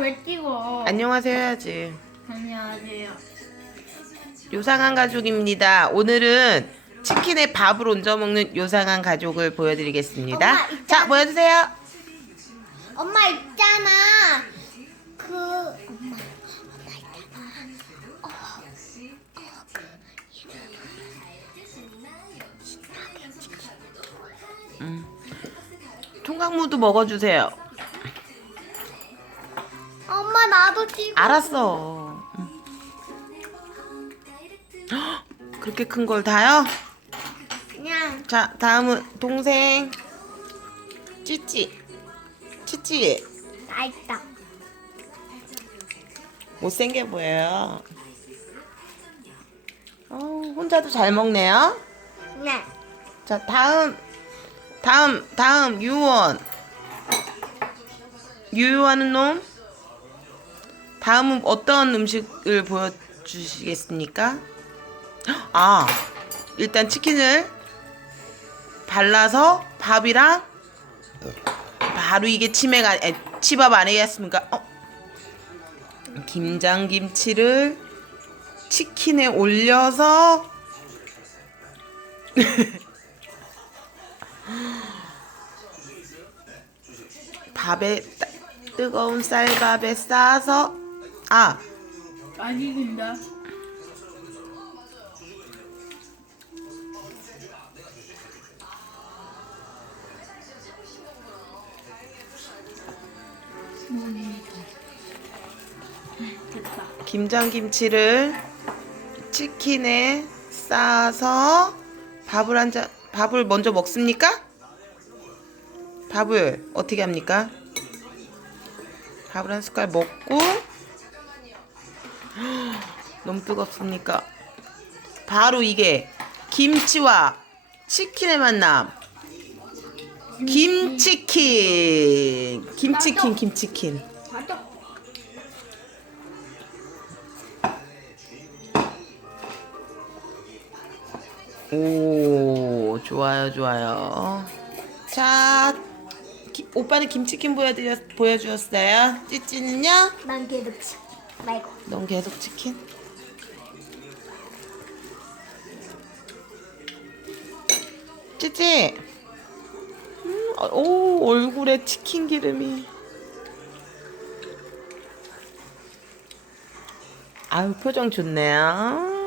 왜 찍어? 안녕하세요 해야지. 안녕하세요. 요상한 가족입니다. 오늘은 치킨에 밥을 얹어 먹는 요상한 가족을 보여드리겠습니다. 엄마, 있잖아. 자, 보여주세요. 엄마 있잖아. 그 엄마 엄마 있잖아. 어, 어, 그 총각무도 먹어주세요. 엄마 나도 찍어. 알았어. 응. 헉, 그렇게 큰 걸 다요? 그냥 자, 다음은 동생 찌찌. 찌찌. 나 있다. 못생겨 보여요. 어, 혼자도 잘 먹네요. 네. 자, 다음, 다음, 다음, 유원. 유유하는 놈. 다음은 어떤 음식을 보여주시겠습니까? 아, 일단 치킨을 발라서 밥이랑 바로 이게 치매가, 에, 치밥 아니겠습니까? 어? 김장 김치를 치킨에 올려서 밥에 따- 뜨거운 쌀밥에 싸서 아 안 익은다. 됐다. 김장김치를 치킨에 싸서 밥을 한 잔 밥을 먼저 먹습니까? 밥을 어떻게 합니까? 밥을 한 숟갈 먹고 너무 뜨겁습니까? 바로 이게 김치와 치킨의 만남 김치킨 김치킨 김치킨. 오 좋아요 좋아요 자 기- 오빠는 김치킨 보여드렸, 보여주었어요 찌찌는요? 난 계속 치 말고. 넌 계속 치킨 찌찌. 음, 어, 오 얼굴에 치킨 기름이. 아유 표정 좋네요